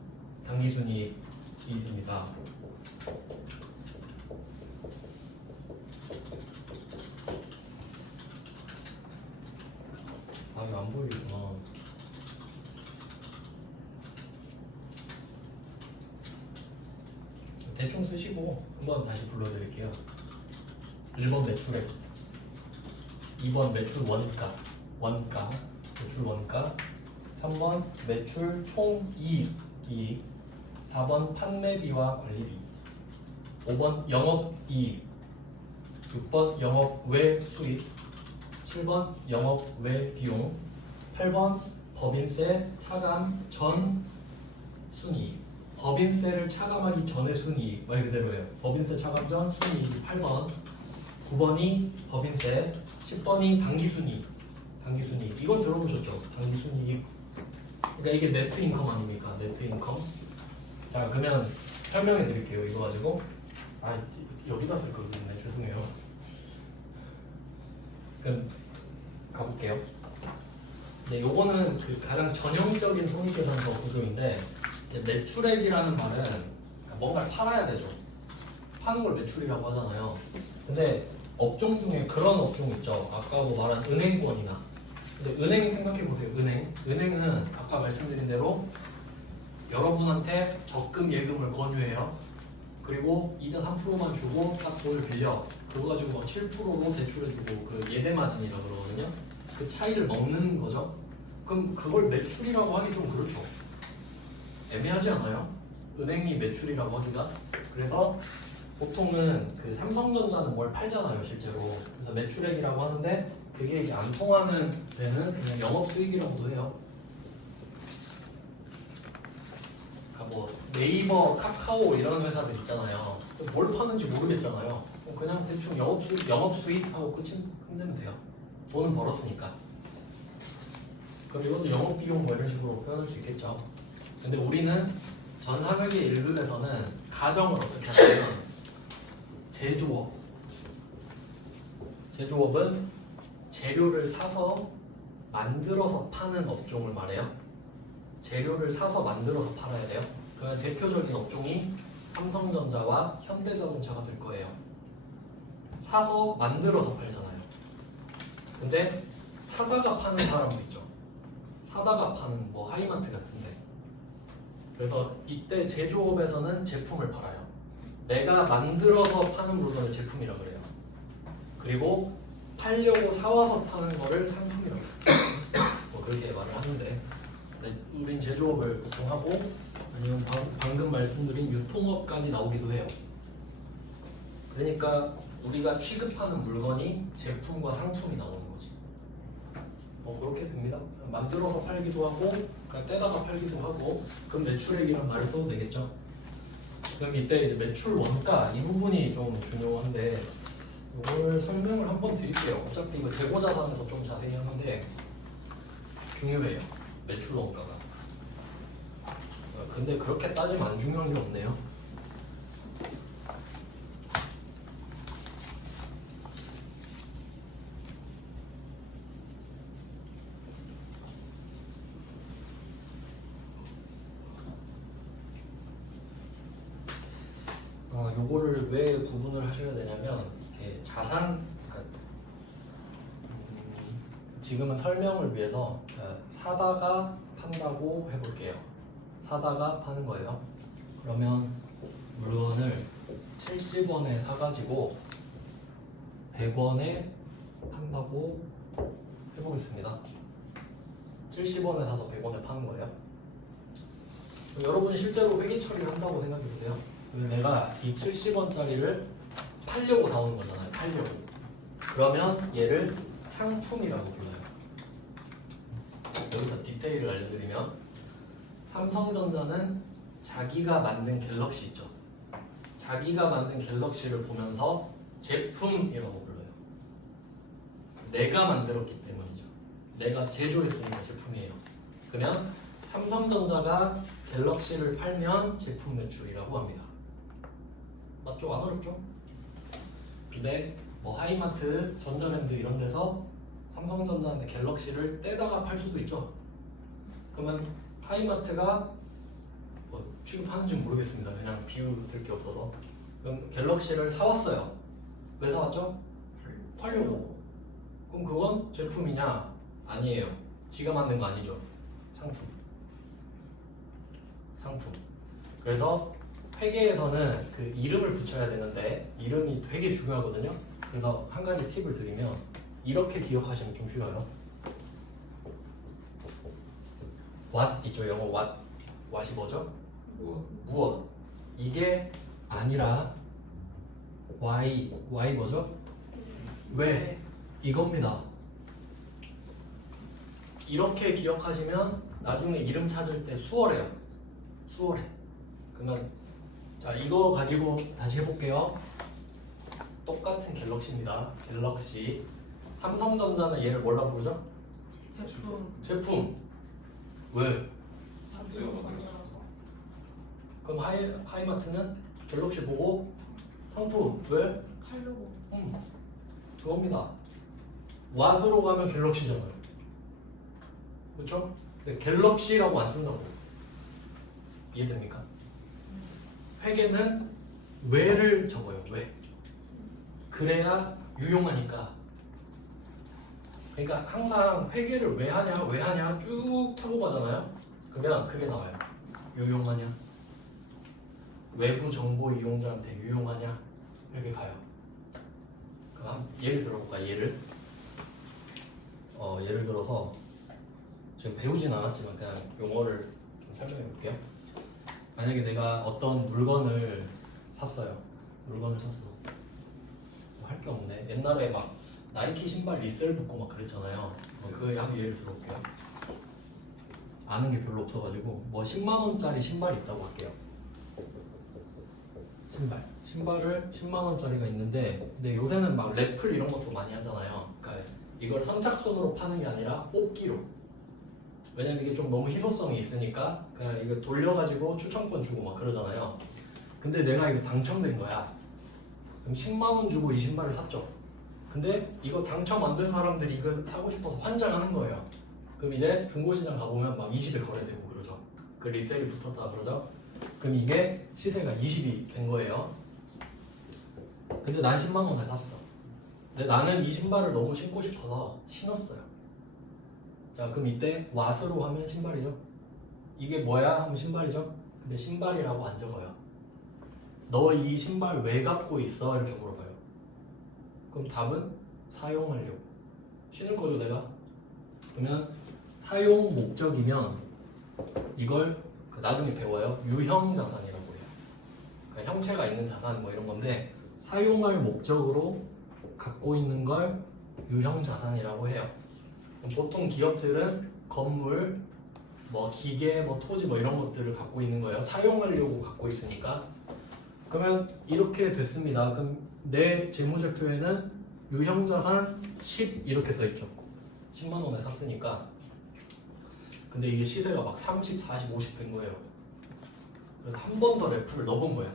당기순이익이 됩니다. 이거 안 보이겠구나. 대충 쓰시고 한번 다시 불러드릴게요. 1번 매출액, 2번 매출 원가, 매출 원가, 3번 매출 총이익, 4번 판매비와 관리비, 5번 영업이익, 6번 영업 외 수익, 7번 영업 외 비용, 8번 법인세 차감 전 순이익. 법인세를 차감하기 전의 순이익 말 그대로예요. 법인세 차감 전 순이익이 8번, 9번이 법인세, 10번이 당기순이익. 이건 들어보셨죠? 당기순이익. 그러니까 이게 네트 인컴 아닙니까? 네트 인컴. 자, 그러면 설명해 드릴게요. 이거 가지고 여기다 쓸 걸 그랬네. 죄송해요. 그럼 가볼게요. 네, 요거는 그 가장 전형적인 손익계산서 구조인데, 매출액이라는 말은 뭔가를 팔아야 되죠. 파는 걸 매출이라고 하잖아요. 근데 업종 중에 그런 업종 있죠. 아까 말한 은행권이나. 근데 은행 생각해 보세요. 은행은 아까 말씀드린 대로 여러분한테 적금 예금을 권유해요. 그리고 이자 3%만 주고 딱 돈을 빌려. 그거 가지고 막 7%로 대출해주고 그 예대마진이라고 그러거든요. 그 차이를 먹는 거죠. 그럼 그걸 매출이라고 하기 좀 그렇죠. 애매하지 않아요? 은행이 매출이라고 하기가. 그래서 보통은 그 삼성전자는 뭘 팔잖아요, 실제로. 그래서 매출액이라고 하는데 그게 이제 안 통하는 데는 그냥 영업수익이라고도 해요. 그러니까 뭐 네이버, 카카오 이런 회사들 있잖아요. 뭘 파는지 모르겠잖아요. 그냥 대충 영업수익 하고 끝내면 돼요. 돈은 벌었으니까. 그럼 이것도 영업비용 뭐 이런 식으로 표현할 수 있겠죠. 근데 우리는 전사회계 1급에서는 가정을 어떻게 하냐면 제조업은 재료를 사서 만들어서 파는 업종을 말해요. 재료를 사서 만들어서 팔아야 돼요. 그 대표적인 업종이 삼성전자와 현대자동차가 될 거예요. 사서 만들어서 팔잖아요. 근데 사다가 파는 사람도 있죠. 사다가 파는 뭐 하이마트 같은데. 그래서 이때 제조업에서는 제품을 팔아요. 내가 만들어서 파는 물건을 제품이라고 그래요. 그리고 팔려고 사와서 파는 거를 상품이라고 해요. 뭐 그렇게 말을 하는데 우린 제조업을 보통 하고 아니면 방금 말씀드린 유통업까지 나오기도 해요. 그러니까 우리가 취급하는 물건이 제품과 상품이 나오는 거지. 뭐 그렇게 됩니다. 만들어서 팔기도 하고 그냥 떼다가 팔기도 하고 그럼 매출액이란 말을 써도 되겠죠. 그럼 이때 이제 매출 원가 이 부분이 좀 중요한데 이걸 설명을 한번 드릴게요. 어차피 이거 재고자산에서 좀 자세히 하는데 중요해요. 매출 원가가. 근데 그렇게 따지면 안 중요한 게 없네요. 요거를 왜 구분을 하셔야 되냐면 이렇게 자산 지금은 설명을 위해서 사다가 판다고 해볼게요. 사다가 파는 거예요. 그러면 물건을 70원에 사가지고 100원에 판다고 해보겠습니다. 70원에 사서 100원에 파는 거예요. 여러분이 실제로 회계 처리를 한다고 생각해보세요. 내가 이 70원짜리를 팔려고 사오는 거잖아요. 팔려고. 그러면 얘를 상품이라고 불러요. 여기서 디테일을 알려드리면 삼성전자는 자기가 만든 갤럭시 있죠. 자기가 만든 갤럭시를 보면서 제품이라고 불러요. 내가 만들었기 때문이죠. 내가 제조했으니까 제품이에요. 그러면 삼성전자가 갤럭시를 팔면 제품 매출이라고 합니다. 맞죠? 안 어렵죠? 근데 뭐 하이마트, 전자랜드 이런 데서 삼성전자한테 갤럭시를 떼다가 팔 수도 있죠. 그러면 하이마트가 뭐 취급하는지는 모르겠습니다. 그냥 비유들 게 없어서. 그럼 갤럭시를 사왔어요. 왜 사왔죠? 팔려고. 그럼 그건 제품이냐? 아니에요. 지가 만든 거 아니죠. 상품. 상품. 그래서 회계에서는 그 이름을 붙여야 되는데 이름이 되게 중요하거든요. 그래서 한 가지 팁을 드리면 이렇게 기억하시면 좀 쉬워요. what 있죠. 영어 what. what이 뭐죠? 무엇. 이게 아니라 why. why 뭐죠? 왜. 이겁니다. 이렇게 기억하시면 나중에 이름 찾을 때 수월해요. 수월해. 그러면 자 이거 가지고 다시 해볼게요. 똑같은 갤럭시입니다. 갤럭시. 삼성전자는 얘를 뭐라 부르죠? 제품. 왜? 그럼 하이마트는 갤럭시 보고 상품. 왜? 팔려고. 그겁니다. 왓으로 가면 갤럭시잖아요. 그렇죠? 근데 갤럭시라고 안 쓴다고. 이해됩니까? 회계는 왜를 적어요. 왜? 그래야 유용하니까. 그러니까 항상 회계를 왜 하냐 쭉 타고 가잖아요. 그러면 그게 나와요. 유용하냐? 외부 정보 이용자한테 유용하냐? 이렇게 가요. 그럼 예를 들어볼까? 예를 들어서 지금 배우진 않았지만 그냥 용어를 좀 설명해 볼게요. 만약에 내가 어떤 물건을 샀어요. 뭐 할 게 없네. 옛날에 막 나이키 신발 리셀 붙고 막 그랬잖아요. 그에 한번 예를 들어볼게요. 아는 게 별로 없어가지고 뭐 10만 원짜리 신발이 있다고 할게요. 신발을 10만 원짜리가 있는데 근데 요새는 막 래플 이런 것도 많이 하잖아요. 그러니까 이걸 선착순으로 파는 게 아니라 뽑기로. 왜냐면 이게 좀 너무 희소성이 있으니까 그냥 이거 돌려가지고 추천권 주고 막 그러잖아요. 근데 내가 이거 당첨된 거야. 그럼 10만 원 주고 이 신발을 샀죠. 근데 이거 당첨 안 된 사람들이 이거 사고 싶어서 환장하는 거예요. 그럼 이제 중고시장 가보면 막 20에 거래되고 그러죠. 그 리셀이 붙었다 그러죠. 그럼 이게 시세가 20이 된 거예요. 근데 난 10만 원에 샀어. 근데 나는 이 신발을 너무 신고 싶어서 신었어요. 자, 그럼 이때 what으로 하면 신발이죠. 이게 뭐야? 하면 신발이죠. 근데 신발이라고 안 적어요. 너 이 신발 왜 갖고 있어? 이렇게 물어봐요. 그럼 답은 사용하려고. 신을 거죠, 내가. 그러면 사용 목적이면 이걸 나중에 배워요. 유형 자산이라고 해요. 그러니까 형체가 있는 자산 뭐 이런 건데 사용할 목적으로 갖고 있는 걸 유형 자산이라고 해요. 보통 기업들은 건물, 뭐 기계, 뭐 토지 뭐 이런 것들을 갖고 있는 거예요. 사용하려고 갖고 있으니까. 그러면 이렇게 됐습니다. 그럼 내 재무제표에는 유형자산 10 이렇게 써있죠. 10만 원에 샀으니까. 근데 이게 시세가 막 30, 40, 50 된 거예요. 그래서 한 번 더 래프를 넣어본 거야.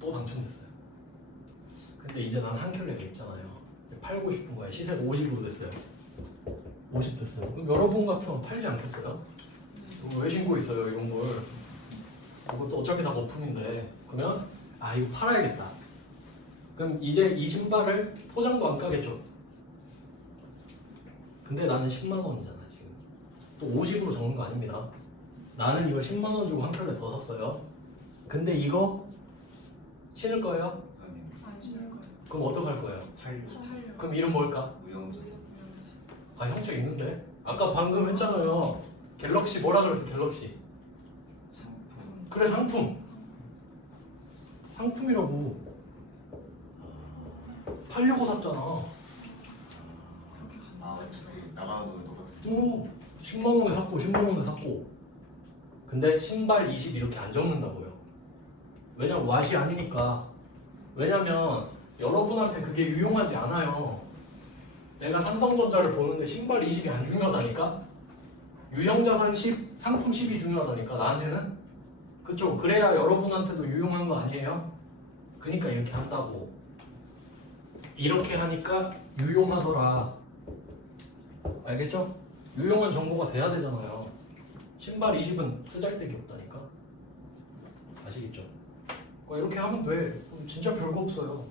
또 당첨됐어요. 근데 이제 난 한 켤레가 있잖아요. 이제 팔고 싶은 거야. 시세가 50으로 됐어요. 50 됐어요. 그럼 여러분 같으면 팔지 않겠어요? 이거 왜 신고 있어요, 이런 걸? 이것도 어차피 다 거품인데. 그러면 아, 이거 팔아야겠다. 그럼 이제 이 신발을 포장도 안 까겠죠. 근데 나는 10만 원이잖아 지금. 또 50으로 적는 거 아닙니다. 나는 이거 10만 원 주고 한 켤레 더 샀어요. 근데 이거 신을 거예요? 아니 안 신을 거예요. 그럼 어떡할 거예요? 타일 팔려고. 그럼 이름 뭘까? 무형자산. 아, 형체 있는데? 아까 방금 했잖아요. 갤럭시 뭐라 그랬어? 갤럭시. 상품. 그래, 상품. 상품이라고. 팔려고 샀잖아. 그렇게 가는 아 거죠. 어차피 나가는 거 똑같아. 오, 10만 원에 샀고 10만 원에 샀고. 근데 신발 20 이렇게 안 적는다고요. 왜냐면 왓이 아니니까. 왜냐면 여러분한테 그게 유용하지 않아요. 내가 삼성전자를 보는데 신발 20이 안 중요하다니까? 유형자산 10, 상품 10이 중요하다니까 나한테는? 그쵸? 그래야 여러분한테도 유용한 거 아니에요? 그니까 이렇게 한다고. 이렇게 하니까 유용하더라. 알겠죠? 유용한 정보가 돼야 되잖아요. 신발 20은 쓰잘데기 없다니까. 아시겠죠? 이렇게 하면 돼. 진짜 별거 없어요.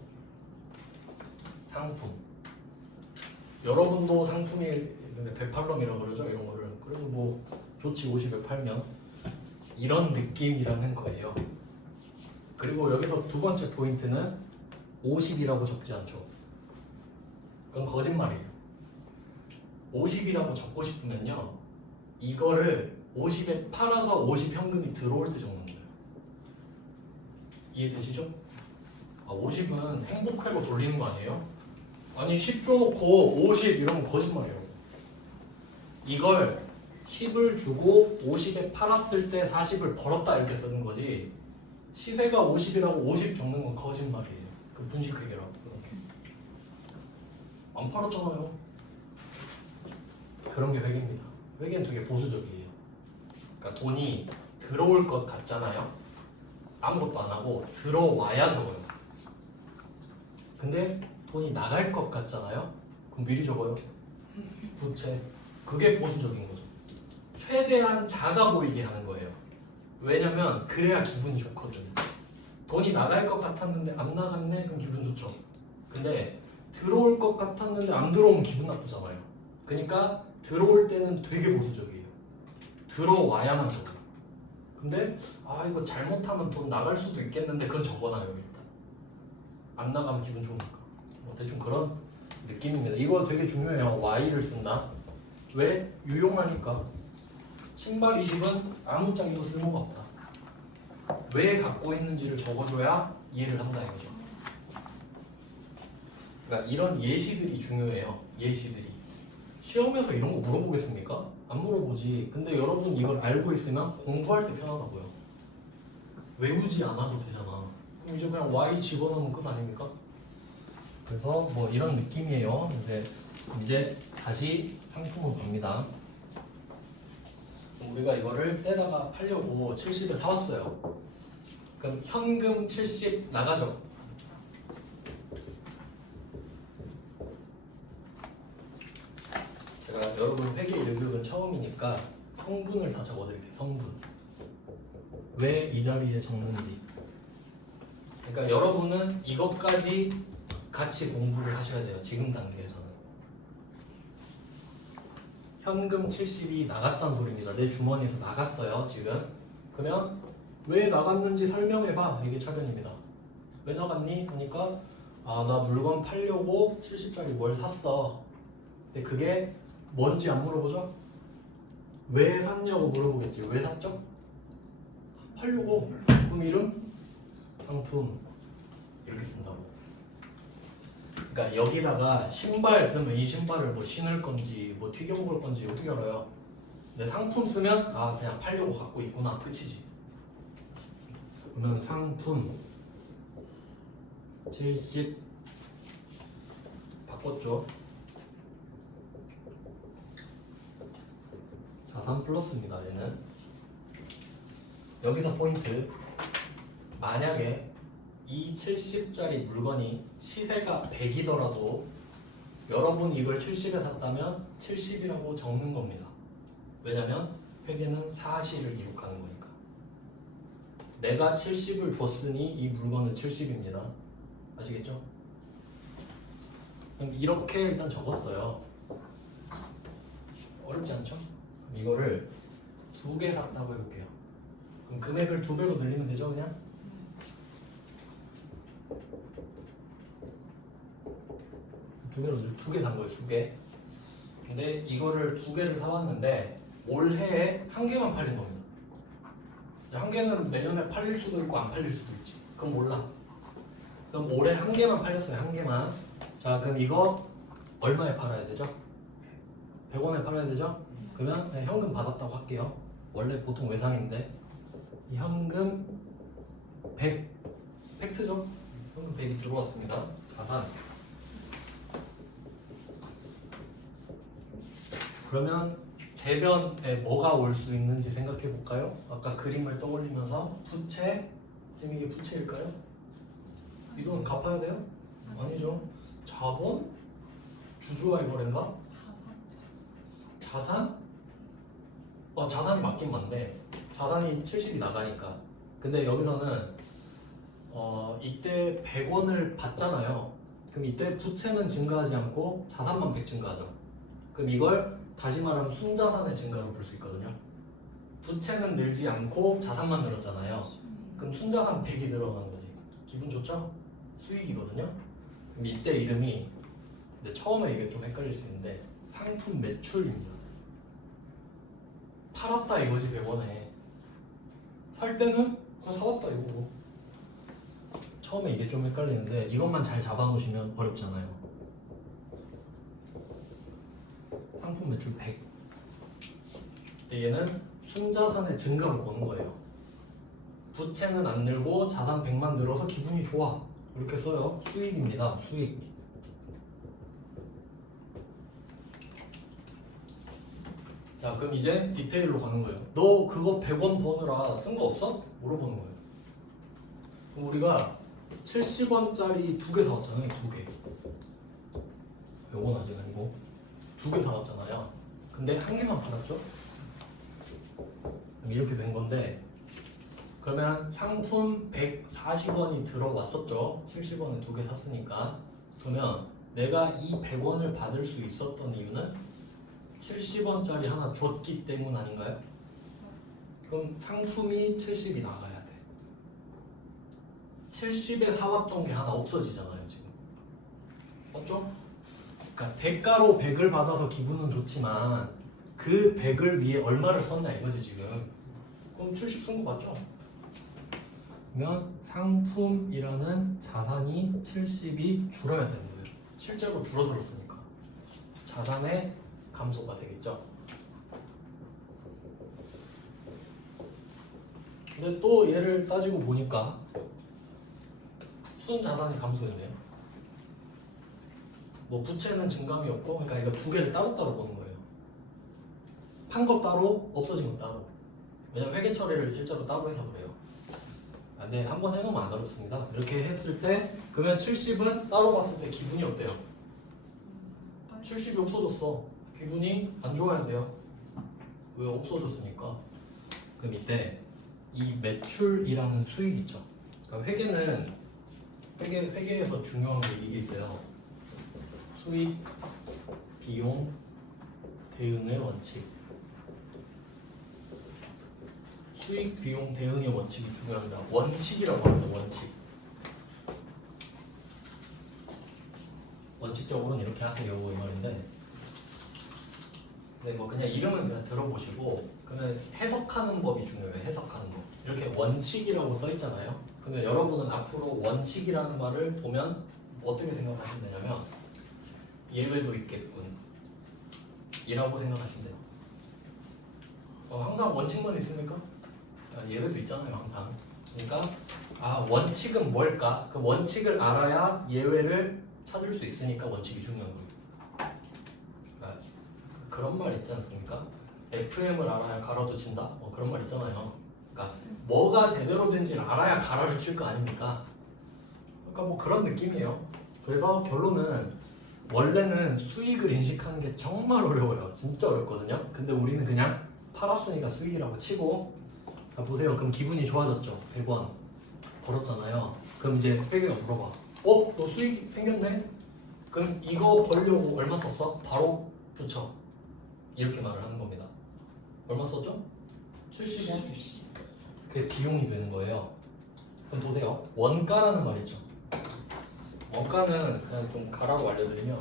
상품. 여러분도 상품이 되팔럼이라고 그러죠, 이런 거를. 그래도 뭐 좋지, 50에 팔면. 이런 느낌이라는 거예요. 그리고 여기서 두 번째 포인트는 50이라고 적지 않죠. 그건 거짓말이에요. 50이라고 적고 싶으면요, 이거를 50에 팔아서 50 현금이 들어올 때 적는 거예요. 이해되시죠? 아, 50은 행복회로 돌리는 거 아니에요? 아니 10 줘놓고 50 이러면 거짓말이에요. 이걸 10을 주고 50에 팔았을 때 40을 벌었다 이렇게 쓰는 거지, 시세가 50이라고 50 적는 건 거짓말이에요. 그 분식회계라고. 그렇게 안 팔았잖아요. 그런 게 회계입니다. 회계는 되게 보수적이에요. 그러니까 돈이 들어올 것 같잖아요. 아무것도 안 하고 들어와야 적어요. 근데 돈이 나갈 것 같잖아요. 그럼 미리 적어요. 부채. 그게 보수적인 거죠. 최대한 작아 보이게 하는 거예요. 왜냐면 그래야 기분이 좋거든. 돈이 나갈 것 같았는데 안 나갔네? 그럼 기분 좋죠. 근데 들어올 것 같았는데 안 들어오면 기분 나쁘잖아요. 그러니까 들어올 때는 되게 보수적이에요. 들어와야만 적어요. 근데 아, 이거 잘못하면 돈 나갈 수도 있겠는데 그건 적어놔요. 일단 안 나가면 기분 좋으니까. 뭐 대충 그런 느낌입니다. 이거 되게 중요해요. Y를 쓴다. 왜? 유용하니까. 신발 20은 아무짝에도 쓸모가 없다. 왜 갖고 있는지를 적어줘야 이해를 한다 이거죠. 그러니까 이런 예시들이 중요해요. 예시들이. 시험에서 이런 거 물어보겠습니까? 안 물어보지. 근데 여러분 이걸 알고 있으면 공부할 때 편하다고요. 외우지 않아도 되잖아. 그럼 이제 그냥 Y 집어넣으면 끝 아닙니까? 그래서 뭐 이런 느낌이에요. 근데 이제 다시 상품을 갑니다. 우리가 이거를 떼다가 팔려고 70을 사왔어요. 그럼 현금 70 나가죠. 제가 여러분 회계 1교육은 처음이니까 성분을 다 적어드릴게요. 성분. 왜 이 자리에 적는지. 그러니까 여러분은 이것까지 같이 공부를 하셔야 돼요. 지금 단계에서는. 현금 70이 나갔다는 소리입니다. 내 주머니에서 나갔어요 지금. 그러면 왜 나갔는지 설명해봐. 이게 차변입니다. 왜 나갔니? 하니까 아 나 물건 팔려고 70짜리 뭘 샀어. 근데 그게 뭔지 안 물어보죠? 왜 샀냐고 물어보겠지. 왜 샀죠? 팔려고. 그럼 이름? 상품. 이렇게 쓴다고. 그러니까 여기다가 신발 쓰면 이 신발을 뭐 신을 건지 뭐 튀겨 먹을 건지 어떻게 알아요? 근데 상품 쓰면 아 그냥 팔려고 갖고 있구나 끝이지. 그러면 상품 70 바꿨죠. 자산 플러스입니다. 얘는 여기서 포인트. 만약에 이 70짜리 물건이 시세가 100이더라도 여러분이 이걸 70에 샀다면 70이라고 적는 겁니다. 왜냐면 회계는 사실을 기록하는 거니까. 내가 70을 줬으니 이 물건은 70입니다. 아시겠죠? 그럼 이렇게 일단 적었어요. 어렵지 않죠? 그럼 이거를 2개 샀다고 해볼게요. 그럼 금액을 2배로 늘리면 되죠 그냥? 두 개 산 거예요, 2개. 근데 이거를 2개를 사왔는데 올해에 1개만 팔린 겁니다. 1개는 내년에 팔릴 수도 있고 안 팔릴 수도 있지. 그럼 몰라. 그럼 올해 1개만 팔렸어요, 1개만. 자, 그럼 이거 얼마에 팔아야 되죠? 100원에 팔아야 되죠? 그러면 그냥 현금 받았다고 할게요. 원래 보통 외상인데 이 현금 100 팩트죠? 현금 100이 들어왔습니다. 자산. 그러면 대변에 뭐가 올 수 있는지 생각해 볼까요? 아까 그림을 떠올리면서 부채, 지금 이게 부채일까요? 이 돈 갚아야 돼요? 아니죠. 자본? 주주와의 거래인가? 자산? 자산이 맞긴 맞네. 자산이 70이 나가니까. 근데 여기서는 이때 100원을 받잖아요. 그럼 이때 부채는 증가하지 않고 자산만 100 증가하죠. 그럼 이걸 다시 말하면 순자산의 증가로 볼 수 있거든요. 부채는 늘지 않고 자산만 늘었잖아요. 그럼 순자산 100이 늘어나는 거지. 기분 좋죠? 수익이거든요. 그럼 이때 이름이, 근데 처음에 이게 좀 헷갈릴 수 있는데 상품 매출입니다. 팔았다 이거지 100원에. 살 때는 그냥 사왔다 이거고. 처음에 이게 좀 헷갈리는데 이것만 잘 잡아놓으시면 어렵잖아요. 상품 매출 100. 얘는 순자산의 증가로 보는 거예요. 부채는 안 늘고 자산 100만 늘어서 기분이 좋아. 이렇게 써요. 수익입니다. 수익. 자, 그럼 이제 디테일로 가는 거예요. 너 그거 100원 버느라 쓴 거 없어? 물어보는 거예요. 그럼 우리가 70원짜리 2개 사왔잖아요. 2개. 요건 아직 아니고 2개 사왔잖아요. 근데 1개만 팔았죠? 그럼 이렇게 된 건데, 그러면 상품 140원이 들어왔었죠. 70원에 2개 샀으니까. 그러면 내가 이 100원을 받을 수 있었던 이유는 70원짜리 하나 줬기 때문 아닌가요? 그럼 상품이 70이 나가야 돼. 70에 사왔던 게 하나 없어지잖아요 지금. 맞죠? 그러니까 대가로 100을 받아서 기분은 좋지만 그 100을 위해 얼마를 썼냐 이거지 지금. 그럼 70 쓴 거 맞죠? 그러면 상품이라는 자산이 70이 줄어야 되는 거예요. 실제로 줄어들었으니까 자산의 감소가 되겠죠. 근데 또 얘를 따지고 보니까 순자산이 감소했네요. 뭐 부채는 증감이 없고, 그러니까 이거 2개를 따로따로 보는 거예요. 판 거 따로, 없어진 거 따로. 왜냐면 회계 처리를 실제로 따로 해서 그래요. 근데 한번 해놓으면 안 어렵습니다. 이렇게 했을 때 그러면 70은 따로 봤을 때 기분이 어때요? 70이 없어졌어. 기분이 안 좋아야 돼요. 왜? 없어졌으니까. 그럼 이때 이 매출이라는 수익 있죠. 그러니까 회계에서 중요한 게 이게 있어요. 수익, 비용, 대응의 원칙. 수익, 비용, 대응의 원칙이 중요합니다. 원칙이라고 합니다. 원칙. 원칙적으로는 이렇게 하세요 이 말인데, 네, 뭐 그냥 이름은 그냥 들어보시고 그러면 해석하는 법이 중요해요. 해석하는 법. 이렇게 원칙이라고 써 있잖아요. 그러면 여러분은 앞으로 원칙이라는 말을 보면 어떻게 생각하시면 되냐면 예외도 있겠군 이라고 생각하시면 돼요. 항상 원칙만 있습니까? 예외도 있잖아요 항상. 그러니까 원칙은 뭘까? 그 원칙을 알아야 예외를 찾을 수 있으니까 원칙이 중요한 거예요. 그런 말 있지 않습니까? FM을 알아야 가라도 친다? 뭐 그런 말 있잖아요. 그러니까 뭐가 제대로 된지를 알아야 가라를 칠 거 아닙니까? 그러니까 뭐 그런 느낌이에요. 그래서 결론은 원래는 수익을 인식하는 게 정말 어려워요. 진짜 어렵거든요. 근데 우리는 그냥 팔았으니까 수익이라고 치고, 자 보세요. 그럼 기분이 좋아졌죠. 100원 벌었잖아요. 그럼 이제 회계가 물어봐. 너 수익 생겼네? 그럼 이거 벌려고 얼마 썼어? 바로 붙여. 이렇게 말을 하는 겁니다. 얼마 썼죠? 70원. 그게 비용이 되는 거예요. 그럼 보세요. 원가라는 말 있죠. 원가는 그냥 좀 가라로 알려드리면,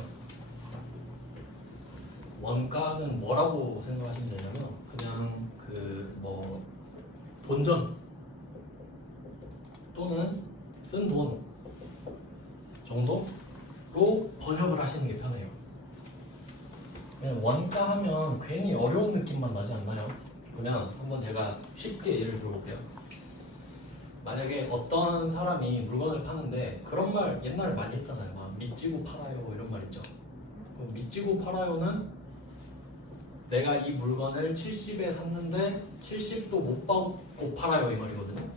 원가는 뭐라고 생각하시면 되냐면 그냥 뭐 본전 또는 쓴 돈 정도로 번역을 하시는 게 편해요. 그냥 원가 하면 괜히 어려운 느낌만 나지 않나요? 그러면 한번 제가 쉽게 예를 들어볼게요. 만약에 어떤 사람이 물건을 파는데 그런 말 옛날에 많이 했잖아요. 막 미치고 팔아요 이런 말 있죠. 미치고 팔아요는 내가 이 물건을 70에 샀는데 70도 못 받고 팔아요 이 말이거든요.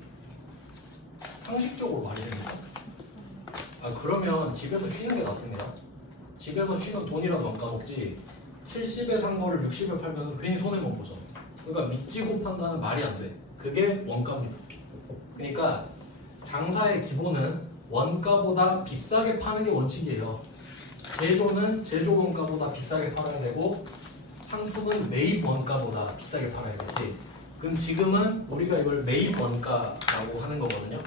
상식적으로 말이 됩니다. 그러면 집에서 쉬는 게 낫습니다. 집에서 쉬면 돈이라도 안 까먹지 70에 산 거를 60에 팔면 괜히 손해만 보죠. 그러니까 미치고 판다는 말이 안 돼. 그게 원가입니다. 그러니까 장사의 기본은 원가보다 비싸게 파는 게 원칙이에요. 제조는 제조 원가보다 비싸게 팔아야 되고 상품은 매입 원가보다 비싸게 팔아야 되지. 그럼 지금은 우리가 이걸 매입 원가라고 하는 거거든요.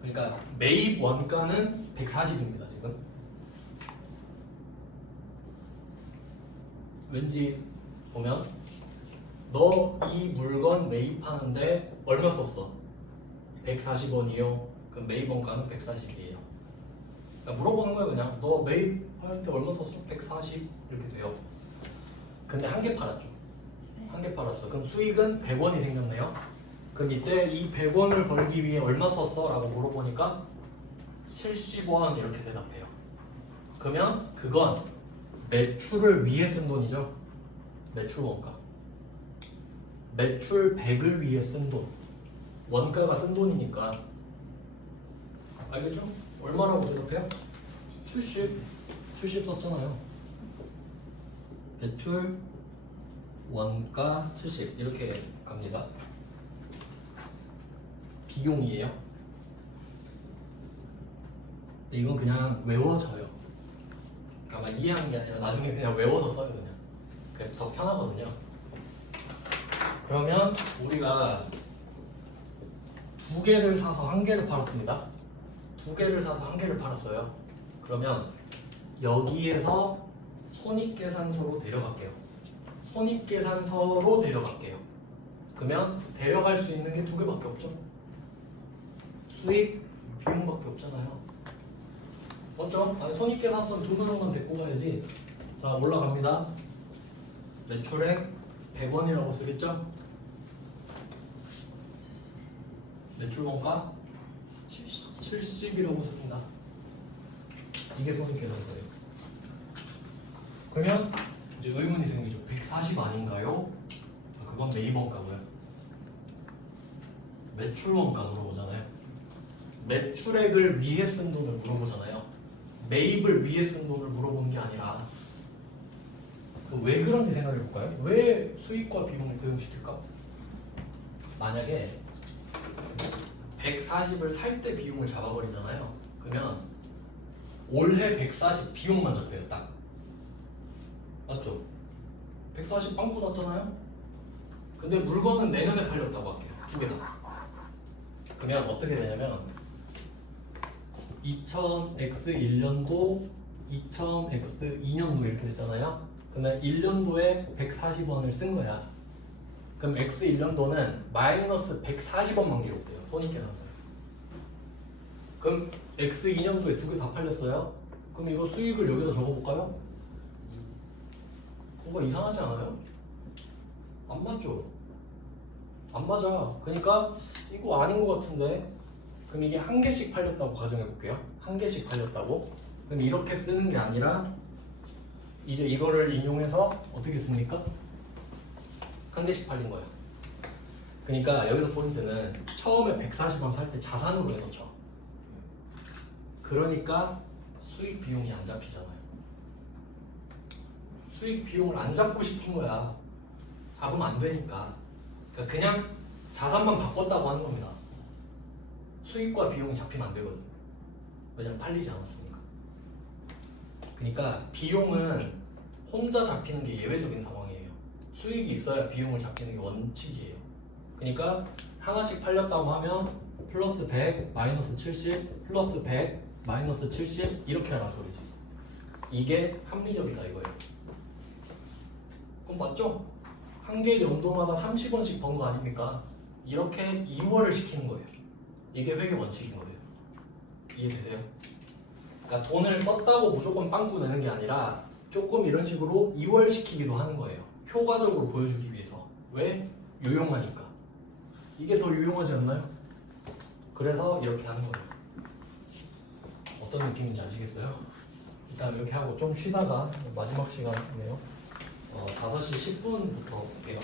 그러니까 매입 원가는 140입니다 지금. 왠지 보면 너 이 물건 매입하는데 얼마 썼어? 140원이요. 그럼 매입 원가는 140이에요. 그러니까 물어보는 거예요. 그냥 너 매입할 때 얼마 썼어? 140 이렇게 돼요. 근데 한 개 팔았죠. 한 개 팔았어. 그럼 수익은 100원이 생겼네요. 그럼 이때 이 100원을 벌기 위해 얼마 썼어? 라고 물어보니까 70원 이렇게 대답해요. 그러면 그건 매출을 위해 쓴 돈이죠. 매출 원가. 매출 100을 위해 쓴 돈. 원가가 쓴 돈이니까. 알겠죠? 얼마라고 대답해요? 70 썼잖아요. 매출 원가 70 이렇게 갑니다. 비용이에요. 근데 이건 그냥 외워져요. 아마 이해하는 게 아니라 나중에 그냥 외워서 써요. 그냥 그게 더 편하거든요. 그러면 우리가 두 개를 사서 한 개를 팔았습니다. 두 개를 사서 한 개를 팔았어요. 그러면 여기에서 손익계산서로 내려갈게요. 손익계산서로 내려갈게요. 그러면 데려갈 수 있는 게 두 개밖에 없죠. 수익, 비용밖에 없잖아요. 맞죠? 손익계산서는 두 개로만 데리고 가야지. 자, 올라갑니다. 매출액 100원이라고 쓰겠죠? 매출 원가 70이라고 씁니다. 이게 손익계산서예요. 그러면 이제 의문이 생기죠. 140 아닌가요? 그건 매입 원가고요. 매출 원가 물어보잖아요. 매출액을 위해 쓴 돈을 물어보잖아요. 매입을 위해 쓴 돈을 물어보는 게 아니라. 왜 그런지 생각해 볼까요? 왜 수익과 비용을 대응시킬까? 만약에 140을 살 때 비용을 잡아버리잖아요. 그러면 올해 140 비용만 잡혀요. 딱. 맞죠? 140 빵꾸 났잖아요? 근데 물건은 내년에 팔렸다고 할게요. 두 개 다. 그러면 어떻게 되냐면 2000X1년도, 2000X2년도 이렇게 되잖아요. 그러면 1년도에 140원을 쓴 거야. 그럼 X1년도는 마이너스 140원만 기록돼요. 손익계산서에. 그럼 X2년도에 두 개 다 팔렸어요. 그럼 이거 수익을 여기다 적어볼까요? 뭔가 이상하지 않아요? 안 맞죠? 안 맞아. 그러니까 이거 아닌 것 같은데. 그럼 이게 한 개씩 팔렸다고 가정해 볼게요. 한 개씩 팔렸다고. 그럼 이렇게 쓰는 게 아니라 이제 이거를 인용해서 어떻게 씁니까? 한 개씩 팔린 거야. 그러니까 여기서 포인트는 처음에 140원 살 때 자산으로 해놓죠. 그러니까 수익 비용이 안 잡히잖아요. 수익 비용을 안 잡고 싶은 거야. 잡으면 안 되니까. 그러니까 그냥 자산만 바꿨다고 하는 겁니다. 수익과 비용이 잡히면 안 되거든. 왜냐면 팔리지 않았으니까. 그러니까 비용은 혼자 잡히는 게 예외적인 상황이에요. 수익이 있어야 비용을 잡히는 게 원칙이에요. 그러니까 하나씩 팔렸다고 하면 플러스 100, 마이너스 70, 플러스 100, 마이너스 70 이렇게 하란 소리지. 이게 합리적이다 이거예요. 그럼 맞죠? 한 개 연도마다 30원씩 번 거 아닙니까? 이렇게 2월을 시키는 거예요. 이게 회계 원칙인 거예요. 이해되세요? 그러니까 돈을 썼다고 무조건 빵꾸 내는 게 아니라 조금 이런 식으로 2월 시키기도 하는 거예요. 효과적으로 보여주기 위해서. 왜? 유용하니까. 이게 더 유용하지 않나요? 그래서 이렇게 하는 거예요. 어떤 느낌인지 아시겠어요? 일단 이렇게 하고 좀 쉬다가 마지막 시간이네요. 5시 10분부터 볼게요.